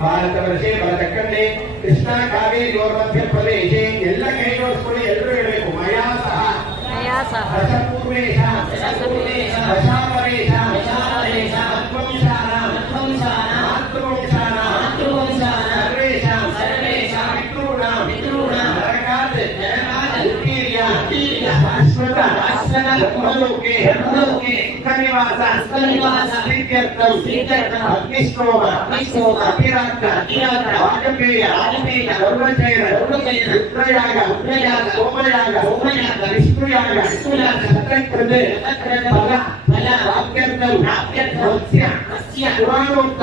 ಭಾರತವರ್ಷೆ ಭರತಖಂಡೆ ಕೃಷ್ಣಾ ಕಾವೇರಿ ಮಧ್ಯ ಪ್ರದೇಶೆ ಎಲ್ಲ ಕೈ ಜೋಡಿಸ್ಕೊಂಡು ಎಲ್ಲರೂ ಹೇಳಬೇಕು ಮಯಾ ಸಹ ದಶಪೂರ್ವೇಶ ದಶಾಪರೇಶ पुराणोक्त